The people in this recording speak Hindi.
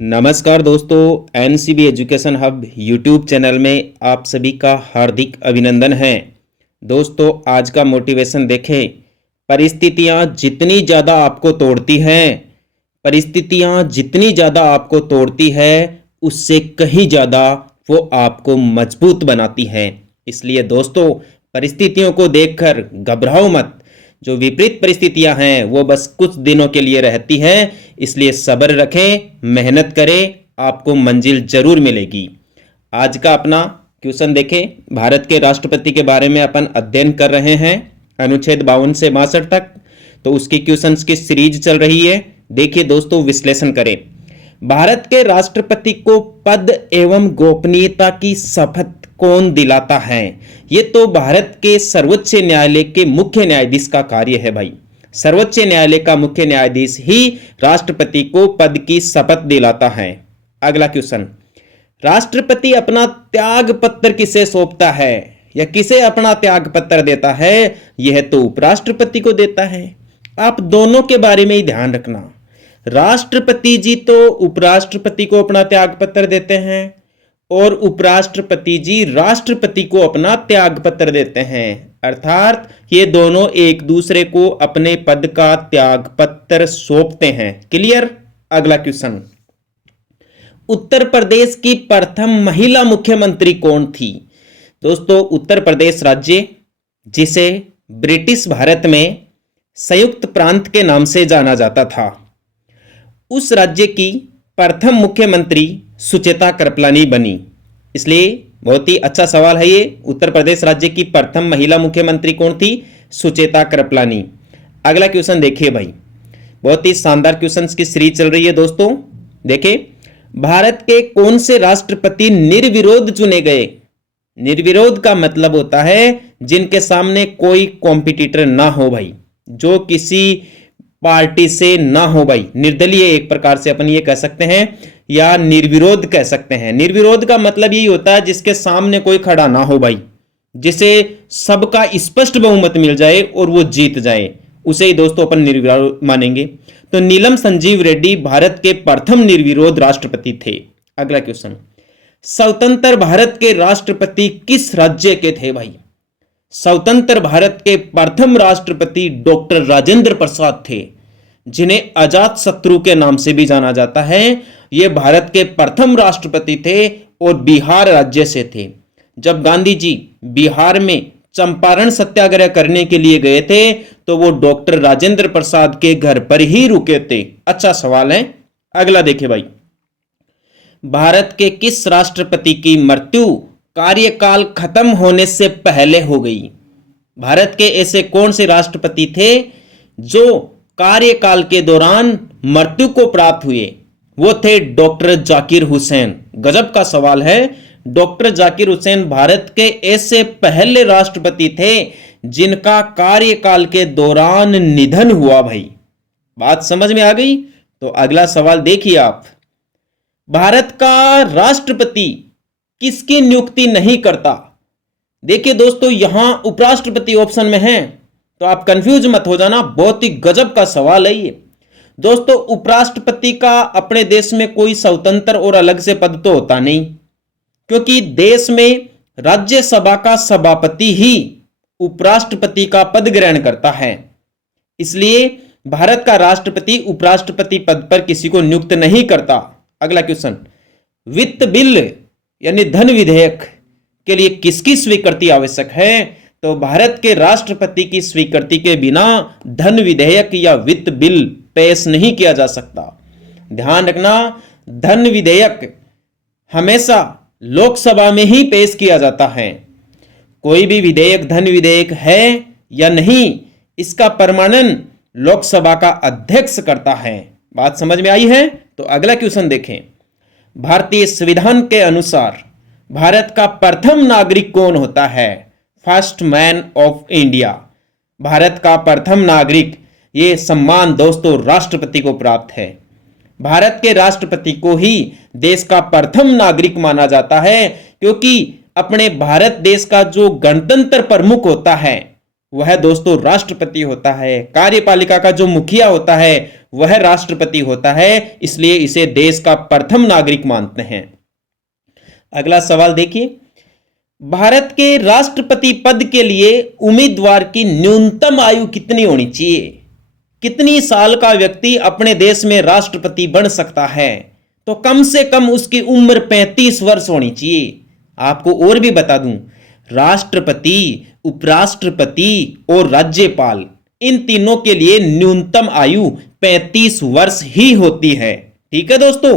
नमस्कार दोस्तों, NCB education hub YouTube channel में आप सभी का हार्दिक अभिनंदन है। दोस्तों, आज का मोटिवेशन देखें। परिस्थितियां जितनी ज़्यादा आपको तोड़ती हैं, परिस्थितियां जितनी ज़्यादा आपको तोड़ती है, उससे कहीं ज़्यादा वो आपको मजबूत बनाती हैं। इसलिए दोस्तों, परिस्थितियों को देखकर घबराओ मत। जो विपरीत परिस्थितियां हैं वो बस कुछ दिनों के लिए रहती हैं, इसलिए सब्र रखें, मेहनत करें, आपको मंजिल जरूर मिलेगी। आज का अपना क्वेश्चन देखें। भारत के राष्ट्रपति के बारे में अपन अध्ययन कर रहे हैं, अनुच्छेद 52 से 62 तक। तो उसकी क्वेश्चंस की सीरीज चल रही है। देखिए दोस्तों, विश्लेषण करें। भारत के राष्ट्रपति को पद एवं गोपनीयता की शपथ कौन दिलाता है? ये तो भारत के सर्वोच्च न्यायालय के मुख्य न्यायाधीश का कार्य है भाई। सर्वोच्च न्यायालय का मुख्य न्यायाधीश ही राष्ट्रपति को पद की शपथ दिलाता है। अगला क्वेश्चन, राष्ट्रपति अपना त्याग पत्र किसे सौंपता है या किसे अपना त्याग पत्र देता है? यह तो उपराष्ट्रपति को देता है। आप दोनों के बारे में ही ध्यान रखना। राष्ट्रपति जी तो उपराष्ट्रपति को अपना त्याग पत्र देते हैं और उपराष्ट्रपति जी राष्ट्रपति को अपना त्याग पत्र देते हैं। अर्थात ये दोनों एक दूसरे को अपने पद का त्याग पत्र सौंपते हैं। क्लियर? अगला क्वेश्चन, उत्तर प्रदेश की प्रथम महिला मुख्यमंत्री कौन थी? दोस्तों, उत्तर प्रदेश राज्य, जिसे ब्रिटिश भारत में संयुक्त प्रांत के नाम से जाना जाता था, उस राज्य की प्रथम मुख्यमंत्री सुचेता कृपलानी बनी। इसलिए बहुत ही अच्छा सवाल है ये। उत्तर प्रदेश राज्य की प्रथम महिला मुख्यमंत्री कौन थी? सुचेता कृपलानी। अगला क्वेश्चन देखिए भाई, बहुत ही शानदार क्वेश्चंस की सीरीज चल रही है दोस्तों। देखिए, भारत के कौन से राष्ट्रपति निर्विरोध चुने गए? निर्विरोध का मतलब होता है जिनके सामने कोई कॉम्पिटिटर ना हो भाई, जो किसी पार्टी से ना हो भाई। निर्दलीय एक प्रकार से अपन ये कह सकते हैं या निर्विरोध कह सकते हैं। निर्विरोध का मतलब यही होता है जिसके सामने कोई खड़ा ना हो भाई, जिसे सबका स्पष्ट बहुमत मिल जाए और वो जीत जाए, उसे ही दोस्तों अपन निर्विरोध मानेंगे। तो नीलम संजीव रेड्डी भारत के प्रथम निर्विरोध राष्ट्रपति थे। अगला क्वेश्चन, स्वतंत्र भारत के राष्ट्रपति किस राज्य के थे भाई? स्वतंत्र भारत के प्रथम राष्ट्रपति डॉक्टर राजेंद्र प्रसाद थे, जिन्हें अजात शत्रु के नाम से भी जाना जाता है। ये भारत के प्रथम राष्ट्रपति थे और बिहार राज्य से थे। जब गांधी जी बिहार में चंपारण सत्याग्रह करने के लिए गए थे तो वो डॉक्टर राजेंद्र प्रसाद के घर पर ही रुके थे। अच्छा सवाल है। अगला देखिए भाई, भारत के किस राष्ट्रपति की मृत्यु कार्यकाल खत्म होने से पहले हो गई? भारत के ऐसे कौन से राष्ट्रपति थे जो कार्यकाल के दौरान मृत्यु को प्राप्त हुए? वो थे डॉक्टर जाकिर हुसैन। गजब का सवाल है। डॉक्टर जाकिर हुसैन भारत के ऐसे पहले राष्ट्रपति थे जिनका कार्यकाल के दौरान निधन हुआ भाई। बात समझ में आ गई? तो अगला सवाल देखिए आप, भारत का राष्ट्रपति किसकी नियुक्ति नहीं करता? देखिए दोस्तों, यहां उपराष्ट्रपति ऑप्शन में है, तो आप कंफ्यूज मत हो जाना। बहुत ही गजब का सवाल है ये। दोस्तों, उपराष्ट्रपति का अपने देश में कोई स्वतंत्र और अलग से पद तो होता नहीं, क्योंकि देश में राज्यसभा का सभापति ही उपराष्ट्रपति का पद ग्रहण करता है। इसलिए भारत का राष्ट्रपति उपराष्ट्रपति पद पर किसी को नियुक्त नहीं करता। अगला क्वेश्चन, वित्त बिल यानी धन विधेयक के लिए किसकी स्वीकृति आवश्यक है? तो भारत के राष्ट्रपति की स्वीकृति के बिना धन विधेयक या वित्त बिल पेश नहीं किया जा सकता। ध्यान रखना, धन विधेयक हमेशा लोकसभा में ही पेश किया जाता है। कोई भी विधेयक धन विधेयक है या नहीं, इसका प्रमाणन लोकसभा का अध्यक्ष करता है। बात समझ में आई है? तो अगला क्वेश्चन देखें, भारतीय संविधान के अनुसार भारत का प्रथम नागरिक कौन होता है? First man of India. Bharat का प्रथम नागरिक, ये सम्मान दोस्तों राष्ट्रपति को प्राप्त है। भारत के राष्ट्रपति को ही देश का प्रथम नागरिक माना जाता है, क्योंकि अपने भारत देश का जो गणतंत्र प्रमुख होता है वह दोस्तों राष्ट्रपति होता है। कार्यपालिका का जो मुखिया होता है वह राष्ट्रपति होता है, इसलिए इसे देश का प्रथम नागरिक मानते हैं। अगला सवाल देखिए, भारत के राष्ट्रपति पद के लिए उम्मीदवार की न्यूनतम आयु कितनी होनी चाहिए? कितनी साल का व्यक्ति अपने देश में राष्ट्रपति बन सकता है? तो कम से कम उसकी उम्र 35 वर्ष होनी चाहिए। आपको और भी बता दूं, राष्ट्रपति, उपराष्ट्रपति और राज्यपाल, इन तीनों के लिए न्यूनतम आयु 35 वर्ष ही होती है। ठीक है दोस्तों।